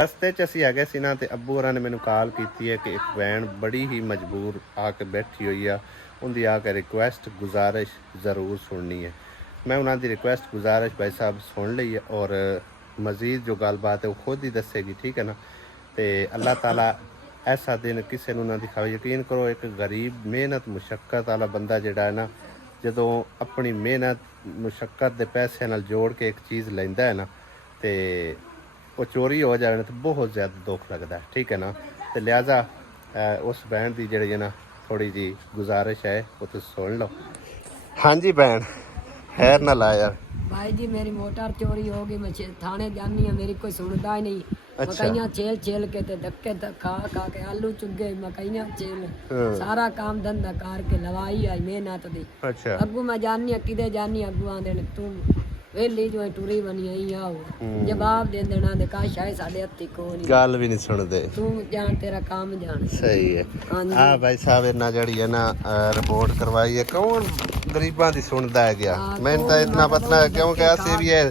ਰਸਤੇ 'ਚ ਅਸੀਂ ਹੈਗੇ ਸੀ ਨਾ ਤੇ ਅੱਬੂ ਹੋਰਾਂ ਨੇ ਮੈਨੂੰ ਕਾਲ ਕੀਤੀ ਹੈ ਕਿ ਇੱਕ ਵੈਨ ਬੜੀ ਹੀ ਮਜਬੂਰ ਆ ਕੇ ਬੈਠੀ ਹੋਈ ਆ, ਉਹਦੀ ਆ ਕੇ ਰਿਕੁਐਸਟ ਗੁਜ਼ਾਰਿਸ਼ ਜ਼ਰੂਰ ਸੁਣਨੀ ਹੈ। ਮੈਂ ਉਹਨਾਂ ਦੀ ਰਿਕੁਐਸਟ ਗੁਜ਼ਾਰਿਸ਼ ਭਾਈ ਸਾਹਿਬ ਸੁਣ ਲਈ ਹੈ ਔਰ ਮਜ਼ੀਦ ਜੋ ਗੱਲਬਾਤ ਹੈ ਉਹ ਖੁਦ ਹੀ ਦੱਸੇਗੀ, ਠੀਕ ਹੈ ਨਾ। ਤੇ ਅੱਲਾਹ ਤਾਲਾ ਐਸਾ ਦਿਨ ਕਿਸੇ ਨੂੰ ਨਾ ਦਿਖਾਵੇ। ਯਕੀਨ ਕਰੋ ਇੱਕ ਗਰੀਬ ਮਿਹਨਤ ਮੁਸ਼ੱਕਤ ਵਾਲਾ ਬੰਦਾ ਜਿਹੜਾ ਹੈ ਨਾ, ਜਦੋਂ ਆਪਣੀ ਮਿਹਨਤ ਮੁਸ਼ੱਕਤ ਦੇ ਪੈਸੇ ਨਾਲ ਜੋੜ ਕੇ ਇੱਕ ਚੀਜ਼ ਲੈਂਦਾ ਹੈ ਨਾ ਤੇ ਉਹ ਚੋਰੀ ਹੋ ਜਾਣ ਤਾਂ ਬਹੁਤ ਜ਼ਿਆਦਾ ਦੁੱਖ ਲੱਗਦਾ ਹੈ, ਠੀਕ ਹੈ ਨਾ। ਤੇ ਲਿਹਾਜ਼ਾ ਉਸ ਭੈਣ ਦੀ ਜਿਹੜੀ ਹੈ ਨਾ ਥੋੜੀ ਜੀ ਗੁਜ਼ਾਰਿਸ਼ है वो तो सुन लो। हाँ जी बहन, खैर ना लाया भाई जी मेरी मोटर चोरी हो गई, मैं थाने जानी है, मेरी कोई सुनता ही नहीं। मकइयाँ छेल के ते धक्के खा के आलू चुगे, मकइयाँ छेल सारा काम धंधा कर के लवाई आई मेहनत दी। अच्छा अगू मैं जानी है किदे जानी अगू आंदे ने तू वेली जो टुरी बनी आई आओ जवाब दे देना दे का शायद साडे हत्थी को नहीं गल भी नहीं सुनते। तू जान तेरा काम जान सही है। हाँ भाई साहब इन्ना जड़ी है ना रिपोर्ट करवाई है, कौन गरीबां दी सुनदा है गया। मैंने तो इतना पता है क्योंकि ऐसे भी है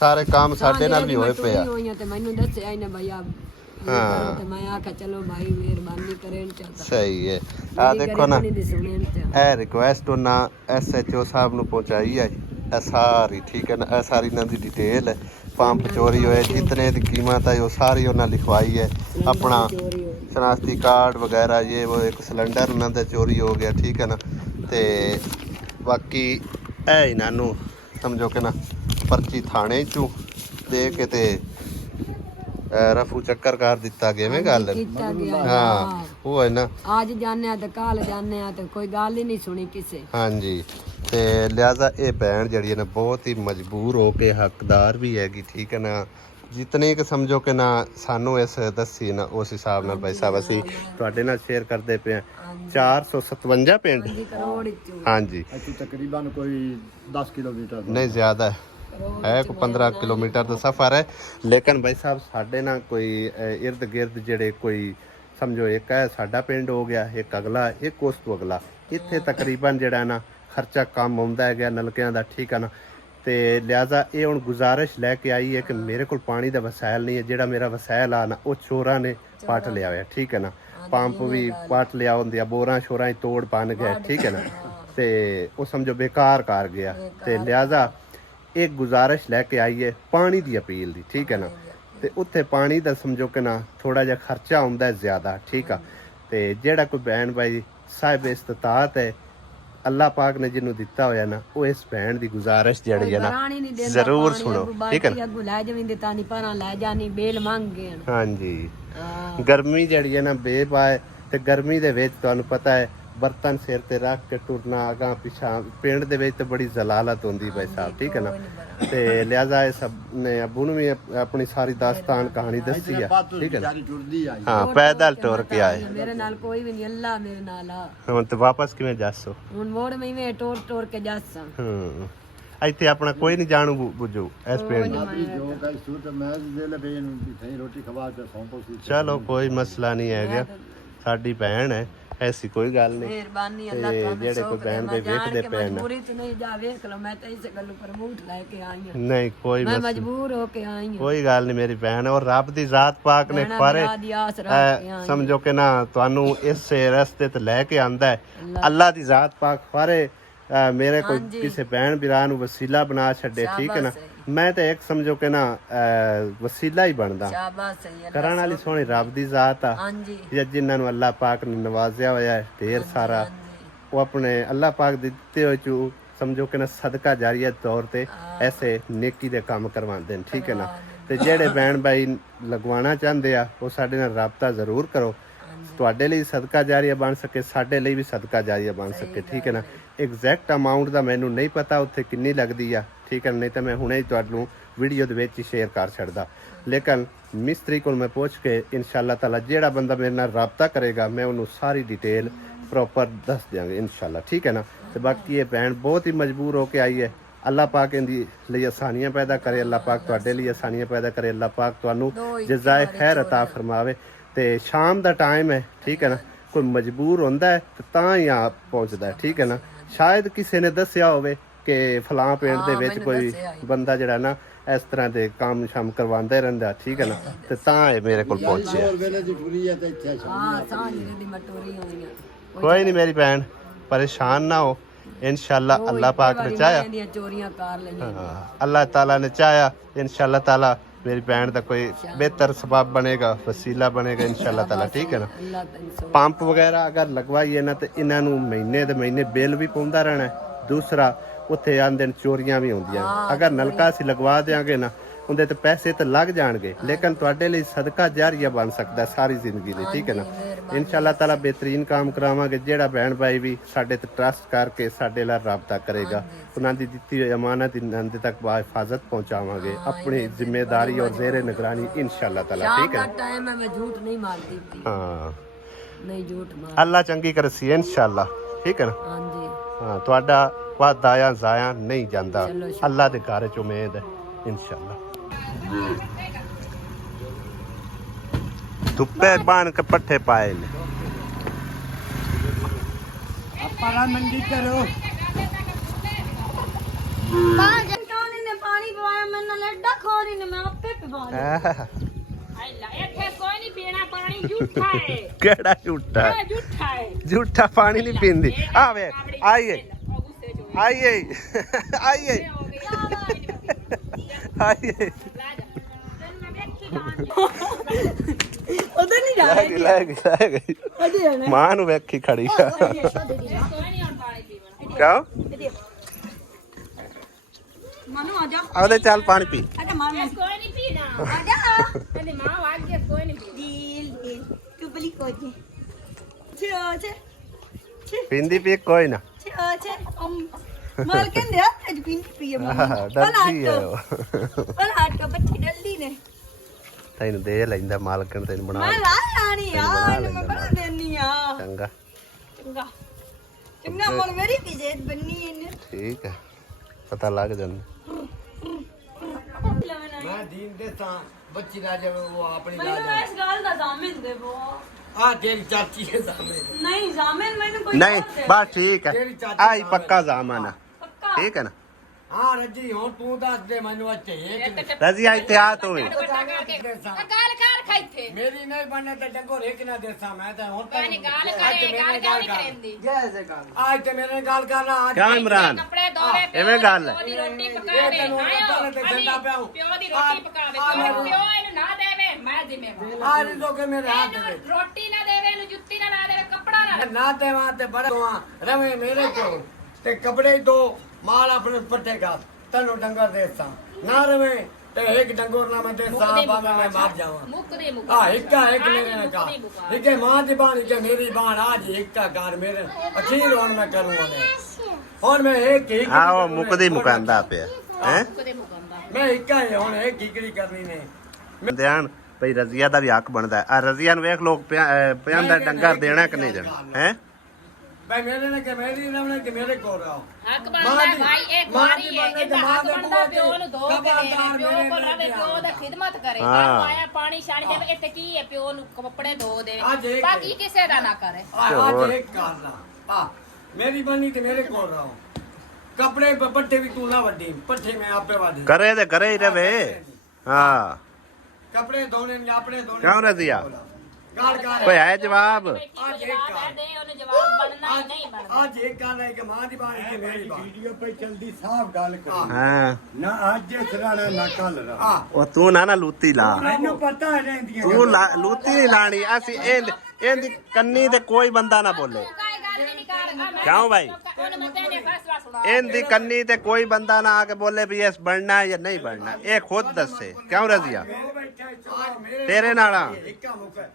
सारे काम साडे नाल भी होए पे आ ते मैनू दस्से आई ने भैया। हाँ ते मैं आखा चलो भाई मेहरबानी करें चाहता। सही है। आ देखो ना ए रिक्वेस्ट ना SHO साहब नु पहुंचाई है सारी, ठीक है ना। सारी इन्हां दी डिटेल है, पंप चोरी होए जितने दी कीमत है वो सारी उन्हें लिखवाई है, अपना शनाख्ती कार्ड वगैरह ये वो, एक सिलेंडर उन्होंने दा चोरी हो गया, ठीक है ना। ते बाकी है इन्हों समझो कि ना पर्ची थाने चू दे के ते रफू चक्कर कर दिता गया में गल। हाँ वो है ना, आज जाने ते कल जाने ते कोई गल ही नहीं सुनी किसे। हाँ जी। ਤੇ ਲਿਹਾਜ਼ਾ ਇਹ ਭੈਣ ਜਿਹੜੀ ਹੈ ਨਾ ਬਹੁਤ ਹੀ ਮਜਬੂਰ ਹੋ ਕੇ ਹੱਕਦਾਰ ਵੀ ਹੈਗੀ, ਠੀਕ ਹੈ ਨਾ। ਜਿਤਨੇ ਕਿ ਸਮਝੋ ਕਿ ਨਾ ਸਾਨੂੰ ਇਸ ਦੱਸੀ ਨਾ ਉਸ ਹਿਸਾਬ ਨਾਲ ਭਾਈ ਸਾਹਿਬ ਅਸੀਂ ਤੁਹਾਡੇ ਨਾਲ ਸ਼ੇਅਰ ਕਰਦੇ ਪਏ ਹਾਂ। 457 ਪਿੰਡ ਹਾਂਜੀ, ਤਕਰੀਬਨ ਕੋਈ 10 ਕਿਲੋਮੀਟਰ ਨਹੀਂ ਜ਼ਿਆਦਾ ਹੈ ਕੋਈ 15 ਕਿਲੋਮੀਟਰ ਦਾ ਸਫ਼ਰ ਹੈ। ਲੇਕਿਨ ਭਾਈ ਸਾਹਿਬ ਸਾਡੇ ਨਾਲ ਕੋਈ ਇਰਦ ਗਿਰਦ ਜਿਹੜੇ ਕੋਈ ਸਮਝੋ ਇੱਕ ਹੈ ਸਾਡਾ ਪਿੰਡ ਹੋ ਗਿਆ, ਇੱਕ ਅਗਲਾ, ਇੱਕ ਉਸ ਤੋਂ ਅਗਲਾ, ਇੱਥੇ ਤਕਰੀਬਨ ਜਿਹੜਾ ਨਾ ਖਰਚਾ ਕੰਮ ਆਉਂਦਾ ਹੈਗਾ ਨਲਕਿਆਂ ਦਾ, ਠੀਕ ਹੈ ਨਾ। ਤੇ ਲਿਹਾਜ਼ਾ ਇਹ ਹੁਣ ਗੁਜ਼ਾਰਿਸ਼ ਲੈ ਕੇ ਆਈ ਹੈ ਕਿ ਮੇਰੇ ਕੋਲ ਪਾਣੀ ਦਾ ਵਸਾਇਲ ਨਹੀਂ ਹੈ, ਜਿਹੜਾ ਮੇਰਾ ਵਸਾਇਲ ਆ ਨਾ ਉਹ ਚੋਰਾਂ ਨੇ ਪੱਟ ਲਿਆ ਹੋਇਆ, ਠੀਕ ਹੈ ਨਾ। ਪੰਪ ਵੀ ਪੱਟ ਲਿਆ ਹੁੰਦੀਆਂ, ਬੋਰਾਂ ਸ਼ੋਰਾਂ ਹੀ ਤੋੜ ਬਣ ਗਏ, ਠੀਕ ਹੈ ਨਾ। ਤੇ ਉਹ ਸਮਝੋ ਬੇਕਾਰ ਕਰ ਗਿਆ। ਤੇ ਲਿਹਾਜ਼ਾ ਇਹ ਗੁਜ਼ਾਰਿਸ਼ ਲੈ ਕੇ ਆਈ ਹੈ ਪਾਣੀ ਦੀ ਅਪੀਲ ਦੀ, ਠੀਕ ਹੈ ਨਾ। ਤੇ ਉੱਥੇ ਪਾਣੀ ਦਾ ਸਮਝੋ ਕਿ ਨਾ ਥੋੜਾ ਜਿਹਾ ਖਰਚਾ ਆਉਂਦਾ ਜ਼ਿਆਦਾ, ਠੀਕ ਆ। ਤੇ ਜਿਹੜਾ ਕੋਈ ਭੈਣ ਭਾਈ ਸਾਹਿਬ ਇਸਤਤਾਤ ਹੈ अल्लाह पाक ने जिन्हों दिता होया ना वो इस भैन दी गुजारिश जड़ी है ना जरूर सुनो, ठीक है ना। हाँ जी गर्मी जड़ी है ना बेबाए ते गर्मी दे विच तुहानू पता है बर्तन सिर ते रख के टुरना आगा पिछा पिंड दे विच ते बड़ी जलालत होंदी भाई साहब, ठीक है ना। ते लिहाजा ये सब ने अबू ने भी अपनी सारी दास्तान कहानी दसी है, ठीक है ना। हाँ पैदल टुर के आए, मेरे नाल कोई भी नहीं, अल्लाह मेरे नाल आ। हुन ते वापस किवें जासो? हुन मोड़ में मैं टोर के जासा। ਇੱਥੇ ਆਪਣਾ ਕੋਈ ਨਹੀਂ ਜਾਣੂ ਬੁੱਝੂ ਇਸ ਪਿੰਡ ਚਲੋ ਕੋਈ ਮਸਲਾ ਨਹੀਂ ਹੈਗਾ, ਸਾਡੀ ਭੈਣ ਹੈ ਐਸੀ ਕੋਈ ਗੱਲ ਨਹੀਂ। ਮਿਹਰਬਾਨੀ ਅੱਲਾਹ ਤੁਹਾਨੂੰ ਜਿਹੜੇ ਕੋਈ ਭੈਣ ਦੇ ਵੇਖਦੇ ਪੈਣ ਮਜਬੂਰੀ ਚ ਨਹੀਂ ਜਾ ਵੇਖ ਲਓ, ਮੈਂ ਤਾਂ ਇਸ ਗੱਲ ਉੱਪਰ ਮੂੰਹ ਲੈ ਕੇ ਆਈ ਹਾਂ। ਨਹੀਂ ਕੋਈ ਮੈਂ ਮਜਬੂਰ ਹੋ ਕੇ ਆਈ ਹਾਂ, ਕੋਈ ਗੱਲ ਨਹੀਂ ਮੇਰੀ ਭੈਣ। ਔਰ ਰੱਬ ਦੀ ਜ਼ਾਤ ਪਾਕ ਨੇ ਫਾਰੇ ਸਮਝੋ ਕਿ ਨਾ ਤੁਹਾਨੂੰ ਇਸ ਰਸਤੇ ਤੇ ਲੈ ਕੇ ਆਂਦਾ ਹੈ। ਅੱਲਾਹ ਦੀ ਜ਼ਾਤ ਪਾਕ ਫਾਰੇ ਮੇਰੇ ਕੋਈ ਕਿਸੇ ਭੈਣ ਵੀਰਾਂ ਨੂੰ ਵਸੀਲਾ ਬਣਾ ਛੱਡੇ, ਠੀਕ ਹੈ ਨਾ। ਮੈਂ ਤਾਂ ਇੱਕ ਸਮਝੋ ਕਿ ਨਾ ਵਸੀਲਾ ਹੀ ਬਣਦਾ, ਕਰਨ ਵਾਲੀ ਸੋਹਣੀ ਰੱਬ ਦੀ ਜ਼ਾਤ ਆ ਜਿਨ੍ਹਾਂ ਨੂੰ ਅੱਲਾਹ ਪਾਕ ਨੇ ਨਵਾਜ਼ਿਆ ਹੋਇਆ ਹੈ ਢੇਰ ਸਾਰਾ। ਉਹ ਆਪਣੇ ਅੱਲਾਹ ਪਾਕ ਦੇ ਦਿੱਤੇ ਹੋਏ ਚੂ ਸਮਝੋ ਕਿ ਨਾ ਸਦਕਾ ਜਾਰੀਆ ਤੌਰ ਤੇ ਐਸੇ ਨੇਕੀ ਦੇ ਕੰਮ ਕਰਵਾਉਂਦੇ ਨੇ, ਠੀਕ ਹੈ ਨਾ। ਤੇ ਜਿਹੜੇ ਭੈਣ ਭਾਈ ਲਗਵਾਉਣਾ ਚਾਹੁੰਦੇ ਆ ਉਹ ਸਾਡੇ ਨਾਲ ਰਾਬਤਾ ਜ਼ਰੂਰ ਕਰੋ, ਤੁਹਾਡੇ ਲਈ ਸਦਕਾ ਜਾਰੀਆ ਬਣ ਸਕੇ, ਸਾਡੇ ਲਈ ਵੀ ਸਦਕਾ ਜਾਰੀਆ ਬਣ ਸਕੇ, ਠੀਕ ਹੈ ਨਾ। ਐਗਜ਼ੈਕਟ ਅਮਾਊਂਟ ਦਾ ਮੈਨੂੰ ਨਹੀਂ ਪਤਾ ਉੱਥੇ ਕਿੰਨੀ ਲੱਗਦੀ ਆ, ਠੀਕ ਹੈ, ਨਹੀਂ ਤਾਂ ਮੈਂ ਹੁਣੇ ਹੀ ਤੁਹਾਨੂੰ ਵੀਡੀਓ ਦੇ ਵਿੱਚ ਹੀ ਸ਼ੇਅਰ ਕਰ ਛੱਡਦਾ। ਲੇਕਿਨ ਮਿਸਤਰੀ ਕੋਲ ਮੈਂ ਪੁੱਛ ਕੇ ਇਨਸ਼ਾਅੱਲਾ ਤਾਲਾ ਜਿਹੜਾ ਬੰਦਾ ਮੇਰੇ ਨਾਲ ਰਾਬਤਾ ਕਰੇਗਾ ਮੈਂ ਉਹਨੂੰ ਸਾਰੀ ਡਿਟੇਲ ਪ੍ਰੋਪਰ ਦੱਸ ਦਿਆਂਗੇ ਇਨਸ਼ਾਅੱਲਾ, ਠੀਕ ਹੈ ਨਾ। ਤੇ ਬਾਕੀ ਇਹ ਭੈਣ ਬਹੁਤ ਹੀ ਮਜਬੂਰ ਹੋ ਕੇ ਆਈ ਹੈ। ਅੱਲਾਹ ਪਾਕ ਇਹਦੀ ਲਈ ਆਸਾਨੀਆਂ ਪੈਦਾ ਕਰੇ, ਅੱਲਾਹ ਪਾਕ ਤੁਹਾਡੇ ਲਈ ਆਸਾਨੀਆਂ ਪੈਦਾ ਕਰੇ, ਅੱਲਾਹ ਪਾਕ ਤੁਹਾਨੂੰ ਜਜ਼ਾਏ ਖੈਰ ਅਤਾ ਫਰਮਾਵੇ। ਤੇ ਸ਼ਾਮ ਦਾ ਟਾਈਮ ਹੈ, ਠੀਕ ਹੈ ਨਾ। ਕੋਈ ਮਜਬੂਰ ਹੁੰਦਾ ਹੈ ਤਾਂ ਹੀ ਆ ਪਹੁੰਚਦਾ ਹੈ, ਠੀਕ ਹੈ ਨਾ। ਸ਼ਾਇਦ ਕਿਸੇ ਨੇ ਦੱਸਿਆ ਹੋਵੇ ਕਿ ਫਲਾਂ ਪਿੰਡ ਦੇ ਵਿੱਚ ਕੋਈ ਬੰਦਾ ਜਿਹੜਾ ਨਾ ਇਸ ਤਰ੍ਹਾਂ ਦੇ ਕੰਮ ਸ਼ਾਮ ਕਰਵਾਉਂਦਾ ਰਹਿੰਦਾ, ਠੀਕ ਹੈ ਨਾ, ਤੇ ਤਾਂ ਇਹ ਮੇਰੇ ਕੋਲ ਪਹੁੰਚਿਆ। ਹੋਰ ਵੇਲੇ ਦੀ ਪੂਰੀ ਹੈ ਤੇ ਇੱਥੇ ਹਾਂ ਸਾਂ ਦੀ ਮਟੋਰੀ ਹੋਈਆਂ ਕੋਈ ਨਹੀਂ ਮੇਰੀ ਭੈਣ, ਪਰੇਸ਼ਾਨ ਨਾ ਹੋ, इंशाल्लाह अल्लाह पाक ने चाहा, चोरियां कर लईयां, अल्लाह ताला ने चाहा, इंशाल्लाह ताला मेरी भैन का कोई बेहतर सबब बनेगा, वसीला बनेगा इंशाल्लाह ताला, ठीक है ना। पंप वगैरह अगर लगवाइए ना तो इन्हों महीने दे महीने बिल भी पौंदा रहना है। दूसरा उत्थे आंदे चोरियां भी होंदियां, अगर नलका असीं लगवा देंगे ना उनके तो पैसे तो लग जाएंगे, लेकिन तुहाडे लिए सदका जारिया बन सकता है सारी जिंदगी लिए, ठीक है ना। इंशाल्लाह ताला बेहतरीन काम करावांगे। जेड़ा बहन भाई भी साडे ते ट्रस्ट करके साडे नाल राबता करेगा, उन्हां दी दित्ती हुई अमानत इन्हां तक बाहिफाजत पहुंचावांगे, अपनी जिम्मेदारी और ज़ेरे निगरानी इंशाल्लाह ताला, ठीक है। टाइम है मैं झूठ नहीं मारती थी, हाँ नहीं झूठ मार, अल्लाह चंगी करसी इंशाल्लाह, ठीक है ना। हां जी हाँ तुहाडा वादा आया जाया नहीं जांदा, अल्लाह दे घर च उम्मीद है इंशाल्लाह। धुप्पे बांध के पट्ठे पाए ने पारा मंडी करो ने पानी पवाया मैंने लड्डा खोरी ने मैं आपे पिवा लिया ਇੱਥੇ ਕੋਈ ਨਹੀਂ ਪੀਣਾ ਪਾਣੀ ਝੂਠਾ ਹੈ केड़ा झूठा ਇਹ ਝੂਠਾ ਹੈ झूठा पानी नहीं पींदी। आवे आइए आइए आइए आइए उधर नहीं जा ਲੈ ਗਈ ਮਾਂ ਨੂੰ ਵੇਖੀ ਖੜੀ ਆ। ਕਿਉਂ मनु आजा ਆਉਦੇ ਚੱਲ ਪਾਣੀ ਪੀ। आजा मार ਕੋਈ ਨਹੀਂ ਪੀਣਾ आजा ਕਹਿੰਦੀ ਮਾਂ ਵਾਗ ਕੇ ਕੋਈ ਨਹੀਂ ਪੀਣਾ दिल दिल तू बली को जे छे ਪੀਂਦੀ ਪੀ ਕੋਈ ਨਾ छे मार के ने आज पिन पिए ਡਰਦੀ ਹੈ ਉਹ। पर हाथ का बच्ची डल्ली ने ਤੈਨੂੰ ਦੇ ਲੈਂਦਾ ਮਾਲਕਣ, ਤੈਨੂੰ ਬਣਾ मैं ला लानी यार मैं बना देनी यार ਚੰਗਾ चंगा चंगा मोर मेरी इज्जत बननी है ने ਠੀਕ ਹੈ, ਪਤਾ ਲੱਗ ਜਾਂਦਾ। मैं दीन देता बच्ची ला जावे वो अपनी ला मैंने जावे इस गाल दा जामिन दे वो आ तेरी चाची है सामने नहीं जामिन मैंने कोई नहीं और दे। बस ठीक है, आई पक्का जामन है, पक्का ठीक है ना। हां रजी हुन तू दस दे मैनू अच्छे एक रजिया इतिहास हुई ਗਾਲ ਕਰ ਖਾਈਥੇ मेरी नहीं बनने ते डंगो रेक ना देसा मैं ते हुन ਕੋਈ ਨਹੀਂ ਗਾਲ ਕਰੇ ਗਾਲ ਨਹੀਂ ਕਰੇਂਦੀ आज ते मेरे गाल करना आज क्या इमरान ਕੱਪੜੇ ਧੋਲੇ ਐਵੇਂ ਗੱਲ ਹੈ। ਪਿਓ ਦੀ ਰੋਟੀ ਪਕਾਵੇ ਆਇਓ ਪਿਓ ਦੀ ਰੋਟੀ ਪਕਾਵੇ ਪਿਓ ਇਹਨੂੰ ਨਾ ਦੇਵੇ ਮੈਂ ਜ਼ਿੰਮੇਵਾਰ आज तो के मेरे हाथ में ਇਹਨੂੰ ਰੋਟੀ ਨਾ ਦੇਵੇ ਇਹਨੂੰ ਜੁੱਤੀ ਨਾ ਲਾ ਦੇਵੇ ਕੱਪੜਾ ਨਾ ना ते वहां ते बड़ा रवे मेरे को ते कपड़े दो माल अपने पट्टे का तनु डंगर देसा ना रवे ते एक डंगोर ना मैं देसा बाबा मैं मार जावा ਮੁੱਕਦੇ ਮੁੱਕ हां एक का एक मेरे ने का एक मां दी बाण के मेरी बाण आज एक का कार मेरे अखीर होन मैं करूंगा ने और मैं एक ही आओ मुकदी मुकांदा पे हैं ਮੁੱਕਦੇ ਮੁਕਾਂਦਾ मैं एक का है हुन एक किकड़ी करनी ने ध्यान भई रजिया दा भी हक बनदा है। आ रजिया ਨੂੰ ਵੇਖ ਲੋਕ ਪਿਆਂਦਾ ਡੰਗਰ ਦੇਣਾ ਕਿ ਨਹੀਂ ਦੇਣਾ ਹੈ। भाई मेरे ने के मेरी ने के मेरे को रहा ਹੱਕ ਬਣਦਾ ਭਾਈ ਇਹ ਕੁਆਰੀ ਹੈ ਇਹਦਾ ਹੱਕ ਬਣਦਾ ਪਿਓ ਨੂੰ ਧੋ ਕੇ ਦੇਵੇ ਪਿਓ ਕੋਲ ਰਵੇ ਪਿਓ ਦਾ ਖਿਦਮਤ ਕਰੇ ਬਾਹਰ ਆਇਆ ਪਾਣੀ ਛਾਣੀ ਦੇਵੇ ਇੱਥੇ ਕੀ ਹੈ ਪਿਓ ਨੂੰ ਕੱਪੜੇ ਧੋ ਦੇਵੇ ਬਾਕੀ ਕਿਸੇ ਦਾ ਨਾ ਕਰੇ आज एक करना आ मेरी बनी ते मेरे को रहा कपड़े पट्टे भी तू ना वड्डी पट्टे में आपे वादी करे ਤੇ करे ਹੀ ਰਵੇ। ਹਾਂ कपड़े धोने ने अपने धोने ਕਿਉਂ रजिया गाल कर ਕੋਈ ਹੈ ਜਵਾਬ। आज ਦੇ ਉਹਨੂੰ ਜਵਾਬ ਬਣਨਾ ਹੀ ਨਹੀਂ ਬਣਨਾ आज एक कर है कि मां दी बाणी के मेरी बाणी वीडियो पे जल्दी साफ गल करो ਹਾਂ ना आज सराना ना कल आ ਉਹ ਤੂੰ ਨਾ ਲੂਤੀ ਲਾ, मैनू पता है रहंदियां ਤੂੰ ਲੂਤੀ ਨਹੀਂ ਲਾਣੀ। ਅਸੀਂ ਇਹਦੀ ਕੰਨੀ ਤੇ ਕੋਈ ਬੰਦਾ ਨਾ ਬੋਲੇ। ਕੋਈ ਗੱਲ ਵੀ ਨਹੀਂ ਕਰ ਕਿਉਂ ਭਾਈ ਉਹਨੇ ਮਤੇ ਨੇ ਫੈਸਲਾ ਸੁਣਾ ਇਹਦੀ ਕੰਨੀ ਤੇ ਕੋਈ ਬੰਦਾ ਨਾ ਆ ਕੇ ਬੋਲੇ ਵੀ ਇਸ ਬਣਨਾ ਹੈ ਜਾਂ ਨਹੀਂ ਬਣਨਾ, ਇਹ ਖੁਦ ਦੱਸੇ। ਕਿਉਂ ਰਜ਼ੀਆ आज मेरे ਤੇਰੇ ਨਾਲ ਆ एक का मुख है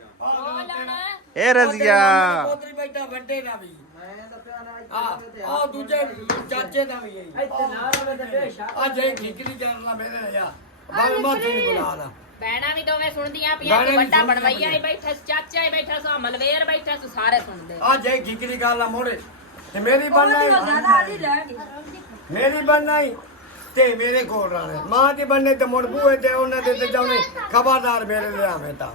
ਇਹ ਰਜ਼ੀਆ पोतरी बेटा बड्डे दा भी मैं तो प्यारा हां और दूजे चाचे दा भी ਇੱਥੇ ਨਾ ਰਵੇ ਤੇ ਬੇਸ਼ੱਕ ਅੱਜ ਇਹ ਠਿਕਰੀ ਕਰਨਾ ਮੇਰੇ ਯਾ ਬਾਗ ਮਾਥੀ ਨਹੀਂ ਬੁਲਾਣਾ ਬੈਣਾ ਵੀ ਦੋਵੇਂ ਸੁਣਦੀਆਂ ਪਈਆਂ ਤੇ ਵੱਡਾ ਬਣਵਈਆ ਹੀ ਬੈਠਾ ਚਾਚਾ ਹੀ ਬੈਠਾ ਸੋ ਮਲਵੇਰ ਬੈਠਾ ਸੋ ਸਾਰੇ ਸੁਣਦੇ ਅੱਜ ਇਹ ਠਿਕਰੀ ਗੱਲ ਆ ਮੋੜੇ ਤੇ ਮੇਰੀ ਬਣਨਾ ज्यादा आधी रह गई ਮੇਰੀ ਬਣਨਾ ਤੇ ਮੇਰੇ ਕੋਲ ਰਹਿਣਾ ਮਾਂ ਦੀ ਬਣਨੇ ਤੇ ਮੁੜ ਬੂਏ ਤੇ ਉਹਨਾਂ ਦੇ ਤੇ ਜਾਉਣੇ ਖਬਰਦਾਰ ਮੇਰੇ ਲਿਆਵੇਂ ਤਾਂ